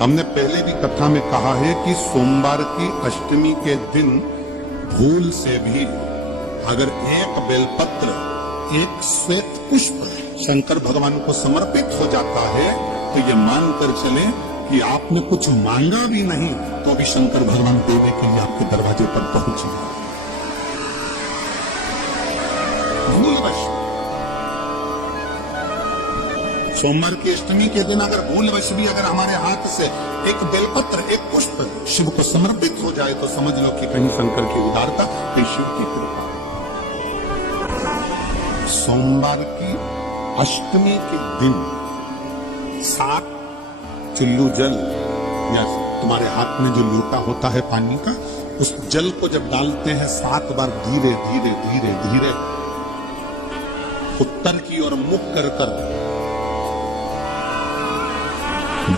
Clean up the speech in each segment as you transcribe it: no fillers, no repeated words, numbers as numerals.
हमने पहले भी कथा में कहा है कि सोमवार की अष्टमी के दिन भूल से भी अगर एक बेलपत्र, एक श्वेत पुष्प शंकर भगवान को समर्पित हो जाता है तो ये मानकर चले कि आपने कुछ मांगा भी नहीं तो भी शंकर भगवान देने के लिए आपके दरवाजे पर पहुंच गए। भूलवश सोमवार की अष्टमी के दिन अगर भूलवश भी अगर हमारे हाथ से एक बेलपत्र, एक पुष्प शिव को समर्पित हो जाए तो समझ लो कि कहीं शंकर की उदारता, कहीं शिव की कृपा। सोमवार की अष्टमी के दिन 7 चुल्लू जल या तुम्हारे हाथ में जो लोटा होता है पानी का, उस जल को जब डालते हैं 7 बार धीरे धीरे धीरे धीरे उत्तर की ओर मुख कर कर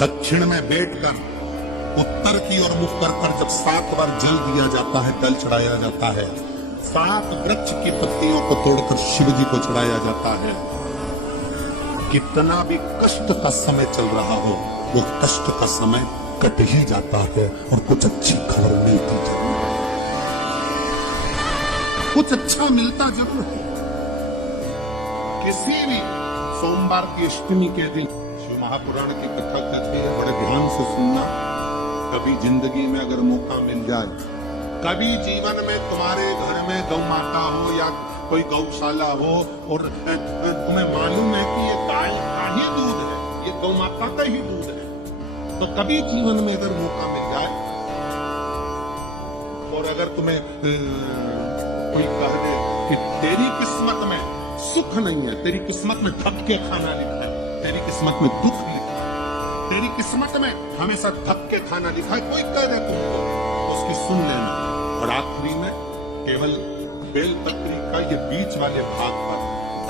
दक्षिण में बैठकर उत्तर की ओर मुख कर कर जब 7 बार जल दिया जाता है, जल चढ़ाया जाता है, 7 वृक्ष की पत्तियों को तोड़कर शिव जी को चढ़ाया जाता है। कितना भी कष्ट का समय चल रहा हो, वो कष्ट का समय कट ही जाता है और कुछ अच्छी खबर मिलती जरूर है, कुछ अच्छा मिलता जरूर है। किसी भी सोमवार की अष्टमी के दिन शिव महापुराण की कथा कहती है, बड़े ध्यान से सुनना। कभी जिंदगी में अगर मौका मिल जाए, कभी जीवन में तुम्हारे घर में गौ माता हो या कोई गौशाला हो और तुम्हें मालूम है कि ये गाय का ही दूध है, ये गौ माता का ही दूध है, तो कभी जीवन में अगर मौका मिल जाए और अगर तुम्हें कोई कह दे कि तेरी किस्मत में सुख नहीं है, तेरी किस्मत में धक्के खाना लिखा है, तेरी किस्मत में दुख लिखा है, तेरी किस्मत में हमेशा धक्के खाना लिखा है, कोई कह दे तुमको तो उसकी सुन लेना। और आखिरी में केवल बेलपत्री का ये बीच वाले भाग पर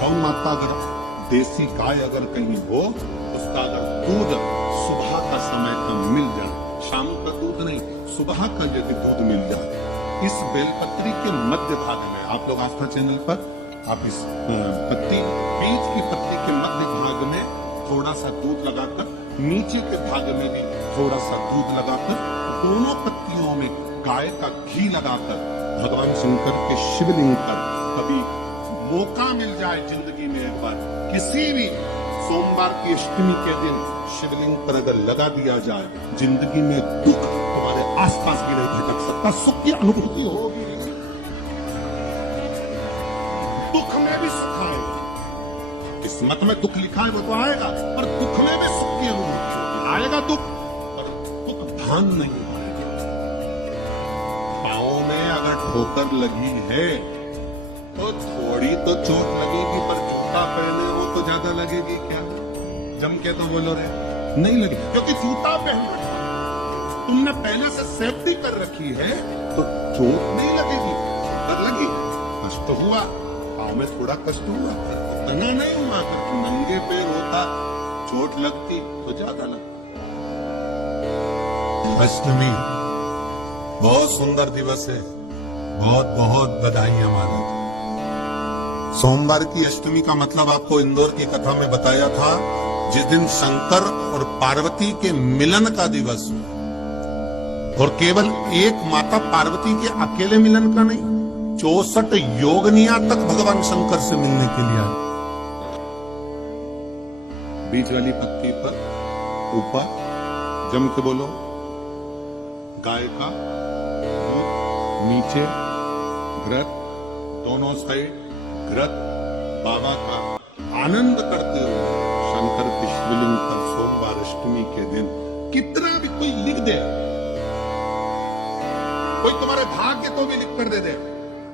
गौ माता अगर देसी गाय अगर कहीं हो, उसका अगर दूध सुबह का समय का मिल जाए, शाम का दूध नहीं, सुबह का यदि दूध मिल जाए, इस बेलपत्री के मध्य भाग में आप लोग आस्था चैनल पर आप इस पत्ती, बीज की पत्ती के मध्य भाग में थोड़ा सा दूध लगाकर, नीचे के भाग में भी थोड़ा सा दूध लगाकर, दोनों पत्तियों में गाय का घी लगाकर भगवान शंकर के शिवलिंग पर कभी मौका मिल जाए जिंदगी में एक बार, किसी भी सोमवार की अष्टमी के दिन शिवलिंग पर अगर लगा दिया जाए, जिंदगी में दुख तुम्हारे आसपास भी नहीं भटक सकता, सुख की अनुभूति होगी। दुख में भी सुख आएगा, किस्मत में दुख लिखा है वो तो आएगा, पर दुख में भी सुख की अनुभूति होगी। आएगा दुख पर दुख भान नहीं आएगा। पांव में अगर ठोकर लगी है तो थोड़ी तो चोट लगेगी, पर जूता पहने हो तो ज्यादा लगेगी क्या? जम के तो बोलो रे, नहीं लगेगी, क्योंकि जूता पहन रखा तुमने, पहले से सेफ्टी कर रखी है, तो चोट नहीं लगेगी। ठोकर लगी, कष्ट हुआ, पाँव में थोड़ा कष्ट हुआ, इतना नहीं हुआ। अगर नंगे पैर होता, चोट लगती तो ज्यादा लगती। अष्टमी बहुत सुंदर दिवस है, बहुत बहुत बधाई हमारा। सोमवार की अष्टमी का मतलब आपको इंदौर की कथा में बताया था, जिस दिन शंकर और पार्वती के मिलन का दिवस हो, और केवल एक माता पार्वती के अकेले मिलन का नहीं, 64 योगनिया तक भगवान शंकर से मिलने के लिए आए। बीच वाली पत्ती पर ऊपर जम के बोलो गाय का दूध, नीचे घृत, दोनों साइड घृत, बाबा का आनंद करते हुए शंकर के शिवलिंग पर सोमवार अष्टमी के दिन कितना भी कोई लिख दे, कोई तुम्हारे भाग्य को भी लिख कर दे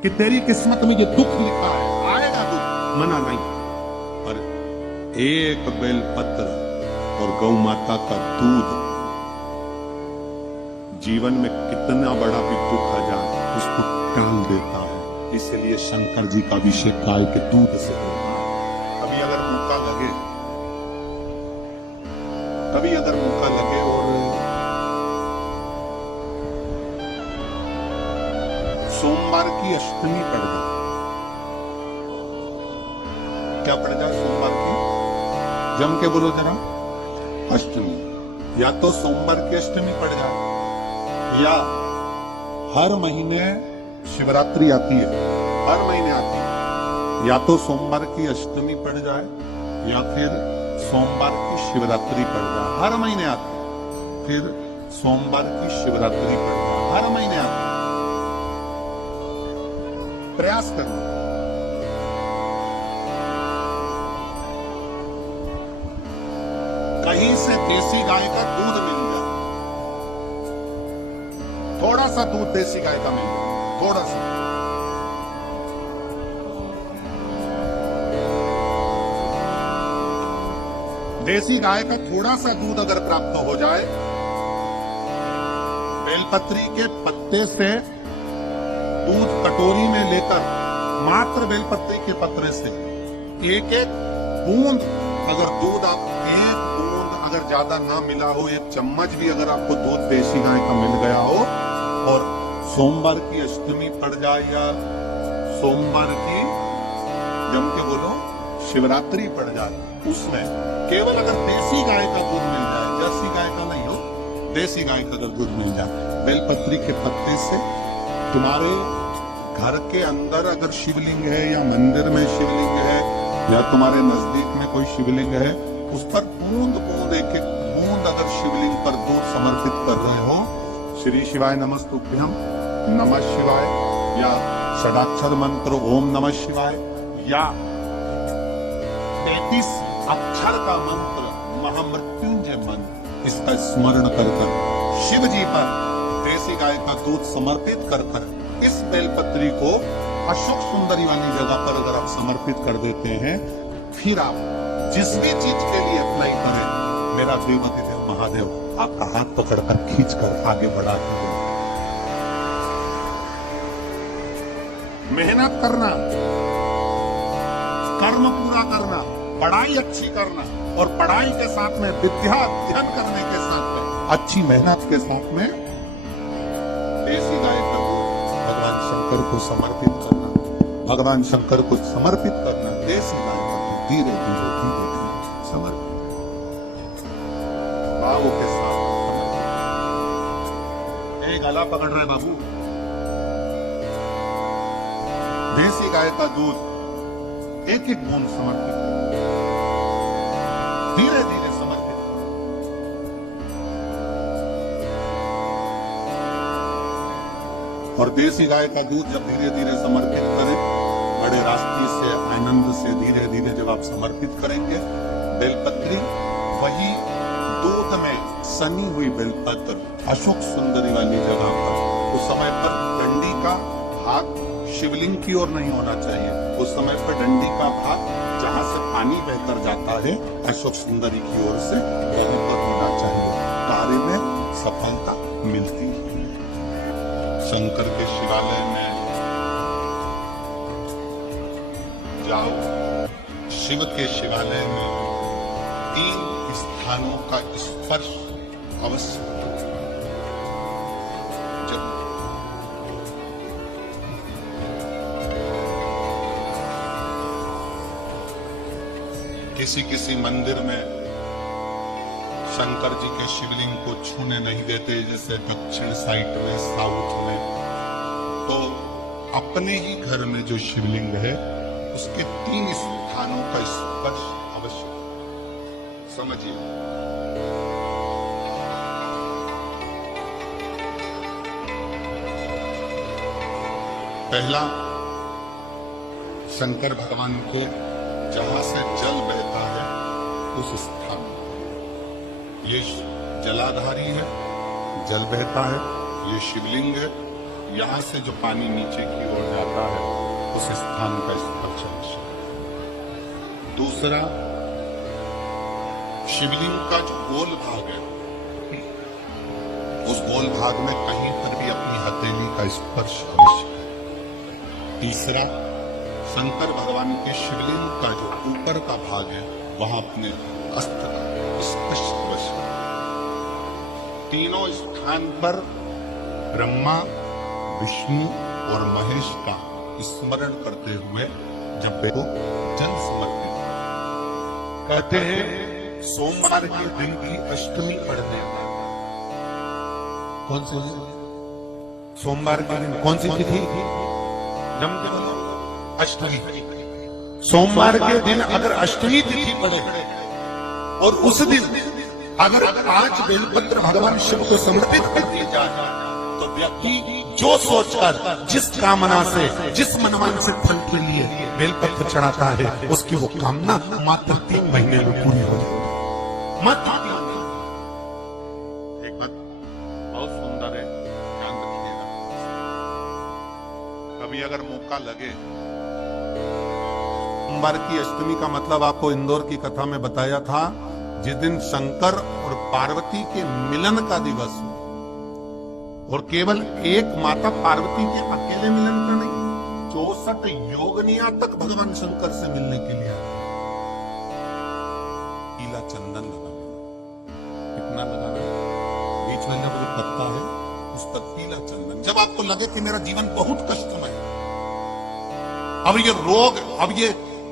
कि तेरी किस्मत में ये दुख लिखा है, आएगा दुख, मना नहीं, पर एक बेलपत्र और गौ माता का दूध जीवन में कितना बड़ा भी दुख आ जाए उसको टाल देता है। इसलिए शंकर जी का अभिषेक गाय के दूध से होता है। कभी अगर मौका लगे, कभी अगर मौका लगे और सोमवार की अष्टमी पड़ जाए, क्या पड़ जाए सोमवार की? जम के बोलो जरा, अष्टमी। या तो सोमवार की अष्टमी पड़ जाए, या हर महीने शिवरात्रि आती है, हर महीने आती है, या तो सोमवार की अष्टमी पड़ जाए या फिर सोमवार की शिवरात्रि पड़ जाए। हर महीने आती है, फिर सोमवार की शिवरात्रि पड़ जाए, हर महीने आती है। प्रयास करना। कहीं से देसी गाय का दूध मिल जाए, थोड़ा सा दूध देसी गाय का मिल जाए, थोड़ा सा। देसी गाय का थोड़ा सा दूध अगर प्राप्त हो जाए, बेलपत्री के पत्ते से दूध कटोरी में लेकर, मात्र बेलपत्री के पत्ते से एक एक बूंद, अगर दूध आप एक बूंद अगर ज्यादा ना मिला हो, एक चम्मच भी अगर आपको दूध देसी गाय का मिल गया हो, और सोमवार की अष्टमी पड़ जाए या सोमवार की जम के बोलो शिवरात्रि पड़ जाए, उसमें केवल अगर देसी गाय का दूध मिल जाए, जर्सी गाय का नहीं हो, देसी गाय का अगर दूध मिल जाए, बेलपत्री के पत्ते से, तुम्हारे घर के अंदर अगर शिवलिंग है या मंदिर में शिवलिंग है या तुम्हारे नजदीक में कोई शिवलिंग है, उस पर बूंद बूंद एक एक बूंद अगर शिवलिंग पर दूध समर्पित कर रहे हो, श्री शिवाय नमस्तुभ्यं, नमः शिवाय, या षडाक्षर मंत्र ओम नमः शिवाय, या 33 अक्षर का मंत्र महामृत्युंजय मंत्र, इसका स्मरण कर शिव जी पर देसी गाय का दूध समर्पित कर इस बेलपत्री को अशोक सुंदरी वाली जगह पर अगर आप समर्पित कर देते हैं, फिर आप जिस भी चीज के लिए अप्लाई करें, मेरा देवाधिदेव महादेव आपका हाथ पकड़कर खींचकर आगे बढ़ा देंगे। मेहनत करना, कर्म पूरा करना, पढ़ाई अच्छी करना, और पढ़ाई के साथ में विद्या अध्ययन करने के साथ में अच्छी मेहनत के साथ में देसी गाय का दूध भगवान शंकर को समर्पित करना, भगवान शंकर को समर्पित करना, देसी गाय का दूध धीरे धीरे धीरे धीरे समर्पित भाव के साथ समर्पित। एक गला पकड़ रहे बाबू, देसी गाय का दूध एक एक बूंद समर्पित, धीरे धीरे समर्पित। और देसी गाय का दूध जब धीरे धीरे समर्पित करें, बड़े रास्ते से आनंद से धीरे धीरे जब आप समर्पित करेंगे, बेलपत्री वही दूध में सनी हुई बेलपत्र अशोक सुंदरी वाली जगह पर, उस समय पर डंडी का भाग शिवलिंग की ओर नहीं होना चाहिए, उस समय पर डंडी का भाग जहां से पानी बहकर जाता है अशोक सुंदरी की ओर से, वहीं पर होना चाहिए। कार्य में सफलता मिलती है। शंकर के शिवालय में जाओ, शिव के शिवालय में 3 स्थानों का स्पर्श अवश्य जब किसी मंदिर में शंकर जी के शिवलिंग को छूने नहीं देते, जैसे दक्षिण साइड में, साउथ में, तो अपने ही घर में जो शिवलिंग है उसके 3 स्थानों का स्पर्श अवश्य समझिए। पहला, शंकर भगवान के जहां से जल बहता है उस स्थान में, ये जलाधारी है, जल बहता है, ये शिवलिंग है, यहां से जो पानी नीचे की ओर जाता है उस स्थान का स्पर्श अवश्य। दूसरा, शिवलिंग का जो गोल भाग है, उस गोल भाग में कहीं पर भी अपनी हथेली का स्पर्श अवश्य। तीसरा, शंकर भगवान के शिवलिंग का जो ऊपर का भाग है वहां अपने अस्त्र का स्पर्श अवश्य। तीनों स्थान पर ब्रह्मा, विष्णु और महेश का स्मरण करते हुए जब वो जल समर्पित कहते हैं, सोमवार के दिन की अष्टमी पढ़ने का। कौन सी सोमवार के दिन कौन सी तिथि? जम के बोलो, अष्टमी। सोमवार के दिन अगर अष्टमी तिथि पड़े और उस दिन अगर 5 बेलपत्र भगवान शिव को समर्पित कर दिए जाए तो व्यक्ति जो सोचकर जिस कामना से जिस मनमान से फल के लिए बेलपत्र चढ़ाता है उसकी वो कामना मात्र 3 महीने में पूरी हो जाती। मात्र एक बात बहुत सुंदर है, ध्यान रखिएगा। कभी अगर मौका लगे, सोमवार की अष्टमी का मतलब आपको इंदौर की कथा में बताया था, जिस दिन शंकर और पार्वती के मिलन का दिवस हो, और केवल एक माता पार्वती के अकेले मिलन का नहीं, 64 योगनिया तक भगवान शंकर से मिलने के लिए आए। पीला चंदन लगाना, कितना लगाना? बीच में जब जो पत्ता है उस पर पीला चंदन। जब आपको लगे कि मेरा जीवन बहुत कष्टमय है, अब ये रोग, अब ये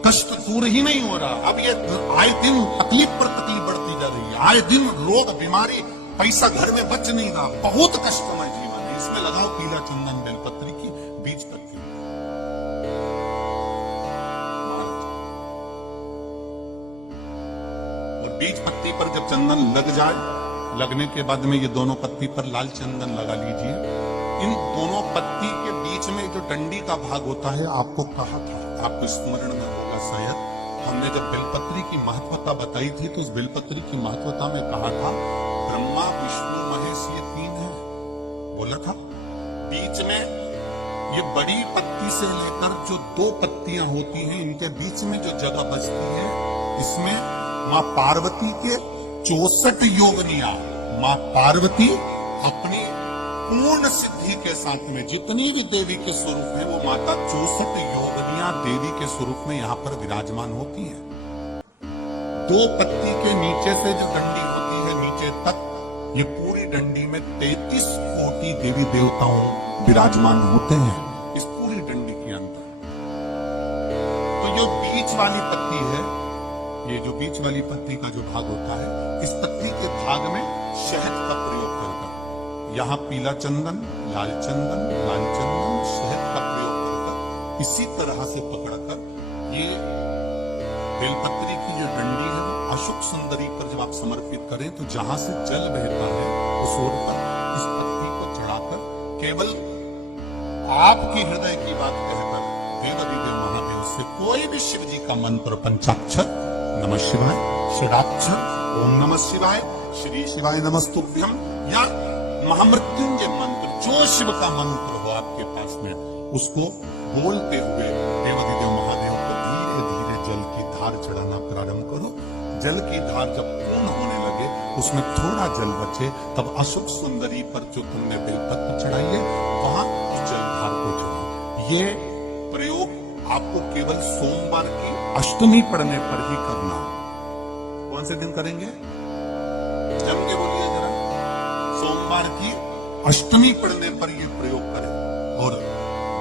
कष्ट दूर ही नहीं हो रहा, अब ये आए दिन तकलीफ पर तकलीफ बढ़ती जा रही है, आए दिन रोग बीमारी, पैसा घर में बच नहीं रहा, बहुत कष्टमय जीवन है, इसमें लगाओ पीला चंदन बेलपत्री की बीज पत्ती। और बीज पत्ती पर जब चंदन लग जाए, लगने के बाद में ये दोनों पत्ती पर लाल चंदन लगा लीजिए। इन दोनों पत्ती के बीच में जो डंडी का भाग होता है, आपको कहा था, आपको स्मरण में होगा शायद, हमने जब बेलपत्री की महत्वता बताई थी तो उस बेलपत्री की महत्वता में कहा था ब्रह्मा विष्णु महेश ये 3 है, बोला था। बीच में ये बड़ी पत्ती से लेकर जो 2 पत्तियां होती हैं, इनके बीच में जो जगह बचती है, इसमें मां पार्वती के 64 योगनिया, मां पार्वती अपनी पूर्ण सिद्धि के साथ में जितनी भी देवी के स्वरूप है, वो माता 64 योगनिया देवी के स्वरूप में यहाँ पर विराजमान होती है। 2 पत्ती के नीचे से जो डंडी होती है नीचे तक, ये पूरी डंडी में 33 कोटि देवी देवताओं विराजमान होते हैं इस पूरी डंडी के अंदर। तो जो बीच वाली पत्ती है, ये जो बीच वाली पत्ती का जो भाग होता है, इस पत्ती के भाग में शहद का प्रयोग करकर, यहाँ पीला चंदन, लाल चंदन, शहद का प्रयोग करकर इसी तरह से पकड़कर ये बेलपत्री की जो डंडी है वो अशोक सुंदरी पर जब आप समर्पित करें तो जहां से जल बहता है उस ओर पर इस पत्ती को चढ़ाकर केवल आपकी हृदय की बात कहकर देवादिदेव महादेव से कोई भी शिव जी का मंत्र, पंचाक्षर, नमः शिवाय, षडाक्षर, ओम नमः शिवाय, श्री शिवाय नमस्तुभ्यम, या महामृत्युंजय मंत्र, जो शिव का मंत्र हो आपके पास में, उसको बोलते हुए देवादिदेव महादेव को धीरे धीरे जल की धार चढ़ाना प्रारंभ करो। जल की धार जब पूर्ण होने लगे, उसमें थोड़ा जल बचे, तब अशोक सुंदरी पर जो तुमने बेलपत्र चढ़ाई है वहां उस जलधार को चढ़ाओ। ये प्रयोग आपको केवल सोमवार की अष्टमी पढ़ने पर ही करना है। कौन से दिन करेंगे? जम के बोलिए जरा। सोमवार की अष्टमी पढ़ने पर यह प्रयोग करें और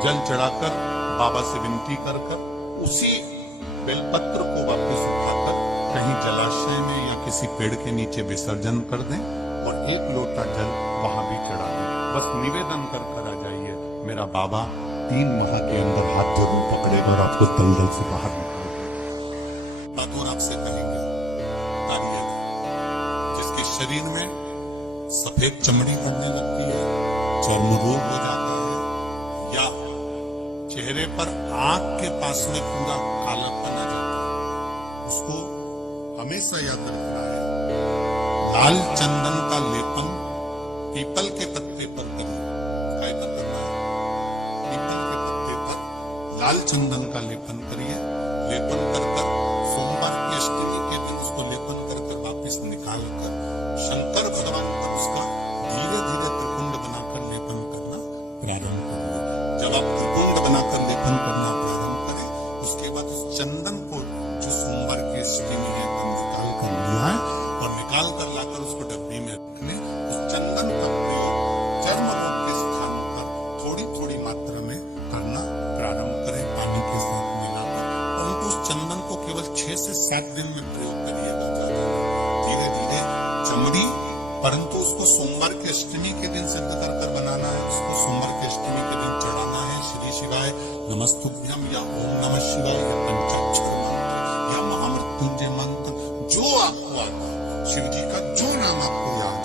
जल चढ़ाकर बाबा से विनती कर उसी बेलपत्र को वापस उठाकर कहीं जलाशय में या किसी पेड़ के नीचे विसर्जन कर दें और 1 लोटा जल वहां भी चढ़ा दें। बस निवेदन कर आ जाइए, मेरा बाबा 3 माह के अंदर हाथ जरूर पकड़ेगा और आपको दलदल से बाहर निकालेगा। और आपसे कहेंगे कार्य जिसके शरीर में सफेद चमड़ी बनने लगती है, चर्म रोग हो जाता है, या चेहरे पर आंख के पास में पूरा कालापन आ जाता है, उसको हमेशा याद रखना है, लाल चंदन का लेपन पीपल के पत्ते पर करिए। क्या करना है? पीपल के पत्ते पर लाल चंदन का लेपन करिए। लेपन कर सोमवार की अष्टमी के दिन उसको लेपन कर वापिस निकाल कर शंकर भगवान पर उसका धीरे धीरे त्रिकुंड बनाकर लेपन करना प्रारंभ करिए। जब आप त्रिकुंड बनाकर लेपन करना प्रारंभ करें, उसके बाद उस चंदन को जो सोमवार की अष्टमी है निकाल कर लिया है और निकाल कर लाकर उसको डब्बी में रखने, उस चंदन का प्रयोग चर्म रोग के स्थान पर थोड़ी थोड़ी मात्रा में करना प्रारंभ करें, पानी के साथ मिलाकर, परंतु उस चंदन को परंतु उसको सोमवार की अष्टमी के दिन सिद्ध कर कर बनाना है, उसको सोमवार की अष्टमी के दिन चढ़ाना है। श्री शिवाय नमस्तुभ्यम या ओम नमः शिवाय या पंचाक्षर मंत्र या महामृत्युंजय मंत्र, जो आपको आता शिव जी का जो नाम आपको याद